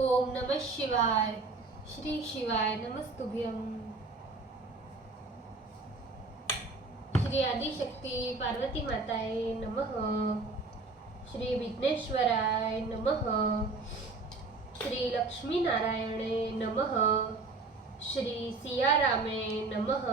ओम नमः शिवाय। श्री शिवाय नमस्तुभ्यं। श्री आदिशक्ति पार्वती माताए नमः। श्री विघ्नेश्वराय नमः। श्री लक्ष्मी नारायणे नमः। श्री सियारामे नमः।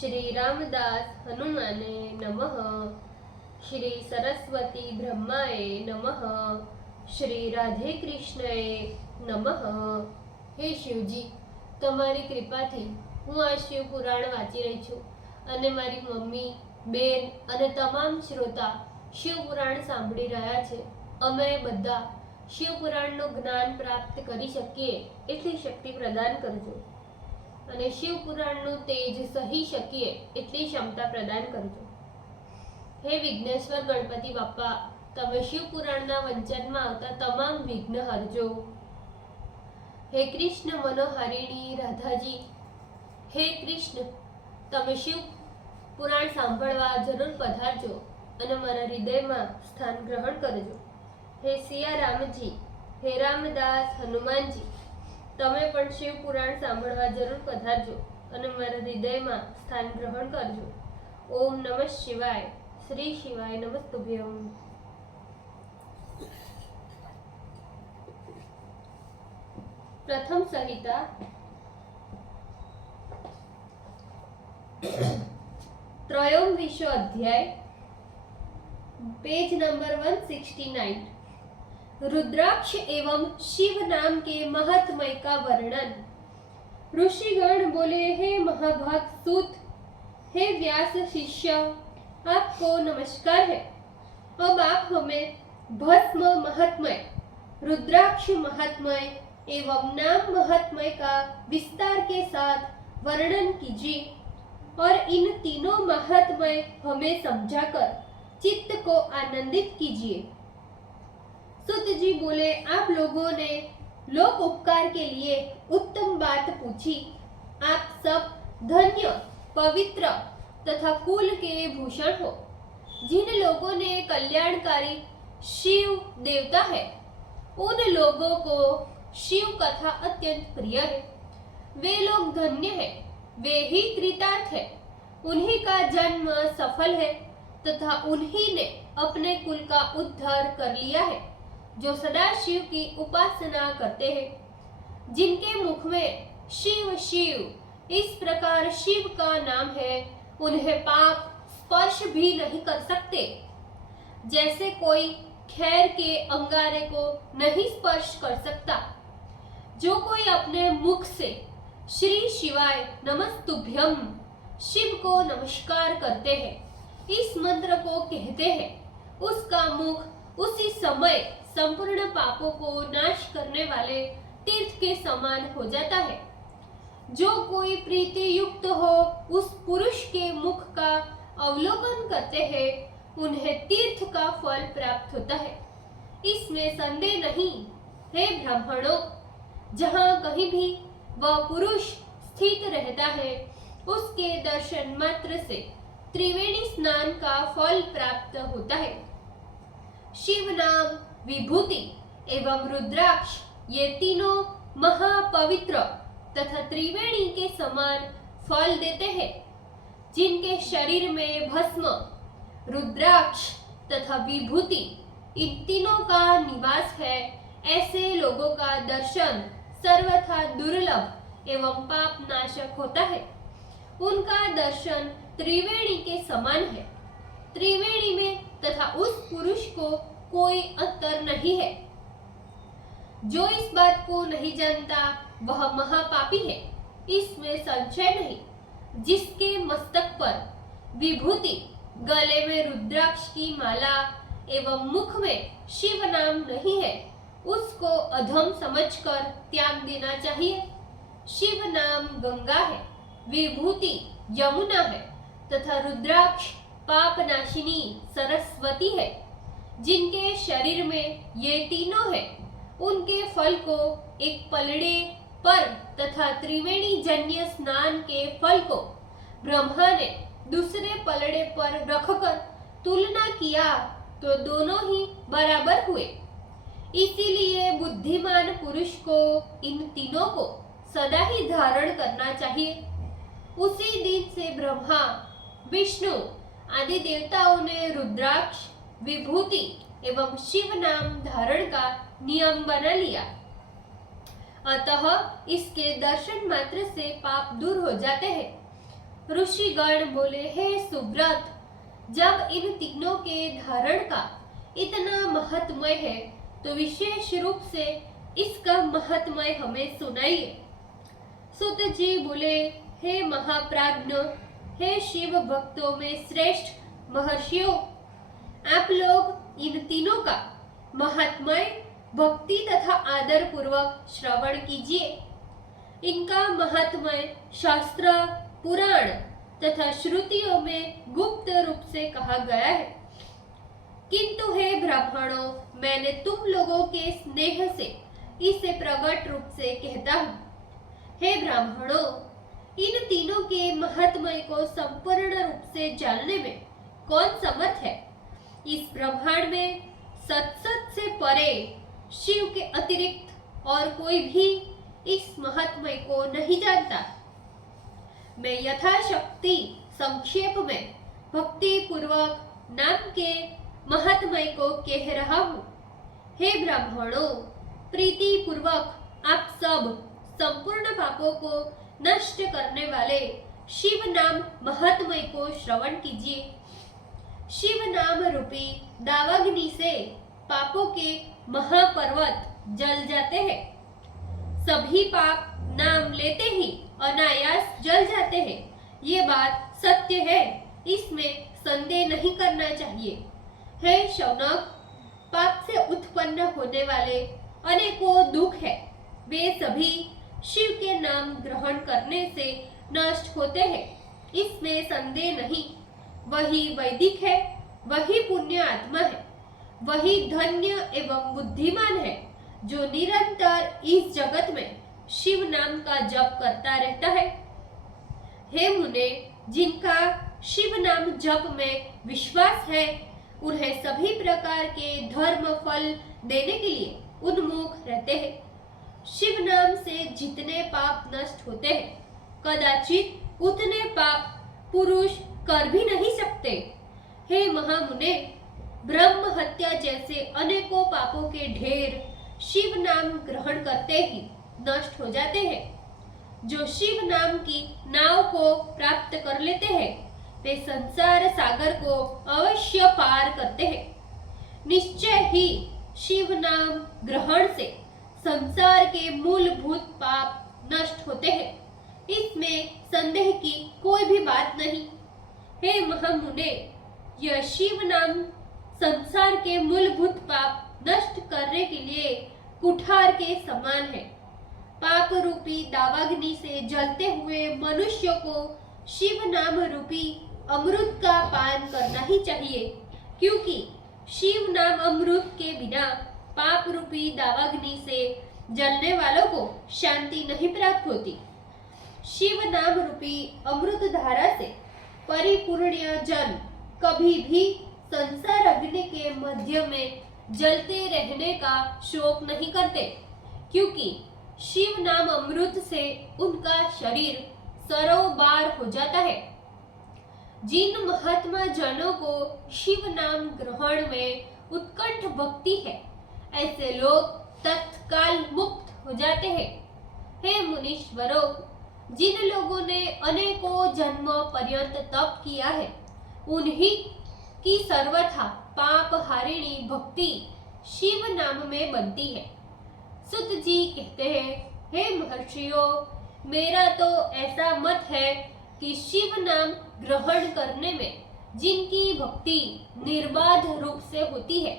श्री रामदास हनुमाने नमः। श्री सरस्वती ब्रह्माए नमः। श्री राधे कृष्णए नमः। हे शिवजी, તમારી કૃપાથી હું આ શિવ પુરાણ વાંચી રહી છું અને મારી મમ્મી, બેન અને તમામ શ્રોતા શિવ પુરાણ સાંભળી રહ્યા છે. અમે બધા શિવ પુરાણનું જ્ઞાન પ્રાપ્ત કરી શકીએ એટલી શક્તિ પ્રદાન કરજો અને શિવ પુરાણનું તેજ સહી શકીએ એટલી ક્ષમતા પ્રદાન કરજો. હે વિઘ્નેશ્વર ગણપતિ બાપ્પા, તમે શિવ પુરાણના વંચનમાં આવતા તમામ વિઘ્ન હરજો. હે કૃષ્ણ મનોહરિણી રાધાજી, હે કૃષ્ણ, તમે શિવ પુરાણ સાંભળવા જરૂર પધારજો અને મારા હૃદયમાં સ્થાન ગ્રહણ કરજો. હે સિયારામજી, હે રામદાસ હનુમાનજી, તમે પણ શિવ પુરાણ સાંભળવા જરૂર પધારજો અને મારા હૃદયમાં સ્થાન ગ્રહણ કરજો. ઓમ નમઃ શિવાય. શ્રી શિવાય નમસ્તુભ્યમ. प्रथम संहिता त्रयोविंशो अध्याय, पेज नंबर 169. रुद्राक्ष एवं शिव नाम के महत्मय का वर्णन. ऋषिगण बोले, हे महाभाग सूत, हे व्यास शिष्य, आपको नमस्कार है. अब आप हमें भस्म महात्मय, रुद्राक्ष महात्मय एवं नाम महात्मय का विस्तार के साथ वर्णन कीजिए और इन तीनों महात्मय हमें समझाकर चित्त को आनंदित कीजिए. सुत जी बोले, आप लोगों ने लोक उपकार के लिए उत्तम बात पूछी. आप सब धन्य, पवित्र तथा कुल के भूषण हो. जिन लोगों ने कल्याणकारी शिव देवता है, उन लोगों को शिव कथा अत्यंत प्रिय है. वे लोग धन्य हैं, वे ही कृतार्थ है. उन्हीं का जन्म सफल है तथा उन्हीं ने अपने कुल का उद्धार कर लिया है, जो सदा शिव की उपासना करते हैं. जिनके मुख में शिव शिव इस प्रकार शिव का नाम है, उन्हें पाप स्पर्श भी नहीं कर सकते. जैसे कोई खैर के अंगारे को नहीं स्पर्श कर सकता, जो कोई अपने मुख से श्री शिवाय नमस्तुभ्यम, शिव को नमस्कार करते हैं, इस मंत्र को कहते हैं, उसका मुख उसी समय संपूर्ण पापों को नाश करने वाले तीर्थ के समान हो जाता है. जो कोई प्रीति युक्त हो उस पुरुष के मुख का अवलोकन करते हैं, उन्हें तीर्थ का फल प्राप्त होता है. इसमें संदेह नहीं. हे ब्राह्मणों, जहाँ कहीं भी वह पुरुष स्थित रहता है, उसके दर्शन मात्र से त्रिवेणी स्नान का फल प्राप्त होता है. शिव नाम, विभूति एवं रुद्राक्ष, ये तीनों महापवित्र तथा त्रिवेणी के समान फल देते हैं. जिनके शरीर में भस्म, रुद्राक्ष तथा विभूति, इन तीनों का निवास है, ऐसे लोगों का दर्शन सर्वथा दुर्लभ एवं पाप नाशक होता है. उनका दर्शन त्रिवेणी के समान है. त्रिवेणी में तथा उस पुरुष को कोई अंतर नहीं है. जो इस बात को नहीं जानता वह महापापी है, इसमें संशय नहीं. जिसके मस्तक पर विभूति, गले में रुद्राक्ष की माला एवं मुख में शिव नाम नहीं है, उसको अधम समझकर त्याग देना चाहिए. शिव नाम गंगा है, विभूति यमुना है तथा रुद्राक्ष पापनाशिनी सरस्वती है. जिनके शरीर में ये तीनों है, उनके फल को एक पलड़े पर तथा त्रिवेणी जन्य स्नान के फल को ब्रह्मा ने दूसरे पलड़े पर रखकर तुलना किया तो दोनों ही बराबर हुए. इसीलिए बुद्धिमान पुरुष को इन तीनों को सदा ही धारण करना चाहिए। उसी दिन से ब्रह्मा, विष्णु आदि देवताओं ने रुद्राक्ष, विभूति एवं शिव नाम धारण का नियम बना लिया। अतः इसके दर्शन मात्र से पाप दूर हो जाते हैं। ऋषिगण बोले, हे सुब्रत, जब इन तीनों के धारण का इतना महत्मय है तो विशेष रूप से इसका महत्मय हमें सुनाइए। सुत जी बोले, हे महाप्राज्ञ, हे शिव भक्तों में श्रेष्ठ महर्षियों, आप लोग इन तीनों का महात्मय भक्ति तथा आदर पूर्वक श्रवण कीजिए। इनका महात्मय शास्त्र, पुराण तथा श्रुतियों में गुप्त रूप से कहा गया है, किंतु हे ब्राह्मणों, मैंने तुम लोगों के स्नेह से इसे प्रकट रूप से कहता हूँ। हे ब्राह्मणों, इन तीनों के महात्म्य को संपूर्ण रूप से जानने में कौन समर्थ है? इस ब्रह्मांड में सत्सत से परे शिव के अतिरिक्त और कोई भी इस महात्म्य को नहीं जानता। मैं यथाशक्ति संक्षेप में भक्ति पूर्वक नाम के महात्म्य को कह रहा हूँ। हे ब्राह्मणों, प्रीति पूर्वक आप सब संपूर्ण पापों को नष्ट करने वाले शिव नाम महात्म्य को श्रवण कीजिए। शिव नाम रूपी दावाग्नि से पापों के महापर्वत जल जाते हैं। सभी पाप नाम लेते ही अनायास जल जाते हैं। ये बात सत्य है, इसमें संदेह नहीं करना चाहिए। हे शौनक, पाप से उत्पन्न होने वाले अनेकों दुख है, वे सभी शिव के नाम ग्रहण करने से नष्ट होते हैं, इसमें संदेह नहीं। वही वैदिक है, वही पुण्य आत्मा है, वही धन्य एवं बुद्धिमान है जो निरंतर इस जगत में शिव नाम का जप करता रहता है। हे मुने, जिनका शिव नाम जप में विश्वास है, उन्हें सभी प्रकार के धर्म फल देने के लिए उन्मुख रहते हैं। शिव नाम से जितने पाप नष्ट होते हैं, कदाचित उतने पाप पुरुष कर भी नहीं सकते। हे महामुने, ब्रह्म हत्या जैसे अनेकों पापों के ढेर शिव नाम ग्रहण करते ही नष्ट हो जाते हैं। जो शिव नाम की नाव को प्राप्त कर लेते हैं, वे संसार सागर को अवश्य पार करते हैं। निश्चय ही शिव नाम ग्रहण से संसार के मूलभूत पाप नष्ट होते हैं, इसमें संदेह की कोई भी बात नहीं। हे महामुने, यह शिव नाम संसार के मूलभूत पाप नष्ट करने के लिए कुठार के समान है। पाप रूपी दावाग्नि से जलते हुए मनुष्य को शिव नाम रूपी अमृत का पान करना ही चाहिए, क्योंकि शिव नाम अमृत के बिना पाप रूपी दावाग्नि से जलने वालों को शांति नहीं प्राप्त होती। शिव नाम रूपी अमृत धारा से परिपूर्ण जन कभी भी संसार अग्नि के मध्य में जलते रहने का शोक नहीं करते, क्योंकि शिव नाम अमृत से उनका शरीर सरोबार हो जाता है। जिन महात्मा जनों को शिव नाम ग्रहण में उत्कंठ भक्ति है, ऐसे लोग तत्काल मुक्त हो जाते हैं। हे मुनीश्वरों, जिन लोगों ने अनेकों जन्म पर्यंत तप किया है, उन्हीं की सर्वथा पाप हारिणी भक्ति शिव नाम में बनती है। सुत जी कहते हैं, हे महर्षियों, मेरा तो ऐसा मत है कि शिव नाम ग्रहण करने में जिनकी भक्ति निर्बाध रूप से होती है,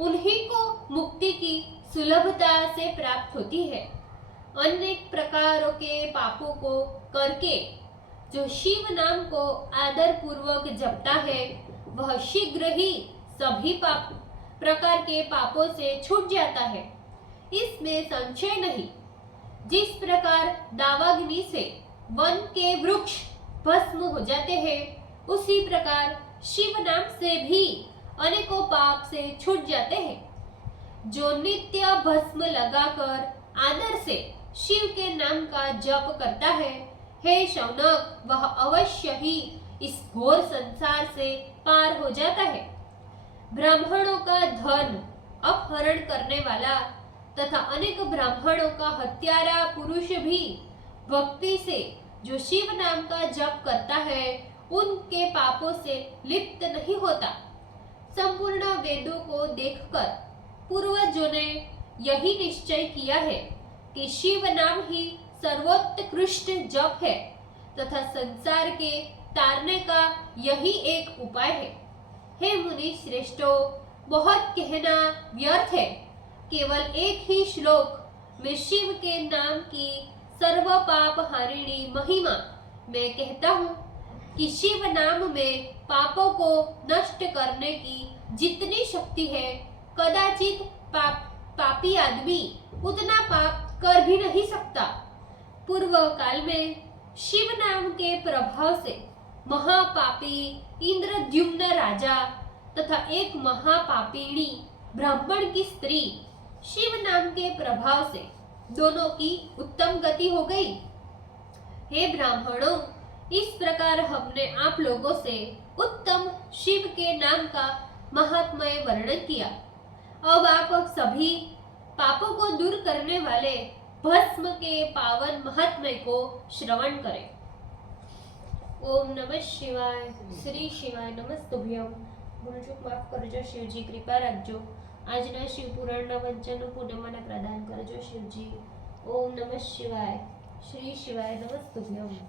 उन्हीं को मुक्ति की सुलभता से प्राप्त होती है। अनेक प्रकारों के पापों को करके जो शिव नाम को आदर पूर्वक जपता है, वह शीघ्र ही सभी प्रकार के पापों से छूट जाता है, इसमें संशय नहीं। जिस प्रकार दावाग्नि से वन के वृक्ष भस्म हो जाते हैं, उसी प्रकार शिव नाम से भी अनेकों पाप से छूट जाते हैं। जो नित्य भस्म लगाकर आदर से शिव के नाम का जप करता है, हे शौनक, वह अवश्य ही इस घोर संसार से पार हो जाता है। ब्राह्मणों का धन अपहरण करने वाला तथा अनेक ब्राह्मणों का हत्यारा पुरुष भी भक्ति से जो शिव नाम का जप करता है, उनके पापों से लिप्त नहीं होता। संपूर्ण वेदों को देखकर पूर्वजों ने यही निश्चय किया है कि शिव नाम ही सर्वोत्कृष्ट जप है तथा संसार के तारने का यही एक उपाय है। हे मुनि श्रेष्ठो, बहुत कहना व्यर्थ है। केवल एक ही श्लोक में शिव के नाम की सर्व पाप हारिणी महिमा मैं कहता हूँ कि शिव नाम में पापों को नष्ट करने की जितनी शक्ति है, कदाचित पापी आदमी उतना पाप कर भी नहीं सकता। पूर्व काल में शिव नाम के प्रभाव से महापापी इंद्रद्युम्न राजा तथा एक महापापिणी ब्राह्मण की स्त्री शिव नाम के प्रभाव से दोनों की उत्तम गति हो गई। हे ब्राह्मणों, इस प्रकार हमने आप लोगों से उत्तम शिव के नाम का महात्म्य वर्णन किया। अब आप सभी पापों को दूर करने वाले भस्म के पावन महात्म्य को श्रवण करें। ओम नमः शिवाय। श्री शिवाय नमस्तुभ्यम। ભૂલચૂક માફ કરજો શિવજી, કૃપા રાખજો। આજના શિવ પુરાણના વંચનનું પુણ્ય મને પ્રદાન કરજો શિવજી। ઓમ નમઃ શિવાય। શ્રી શિવાય નમસ્તુભ્યમ।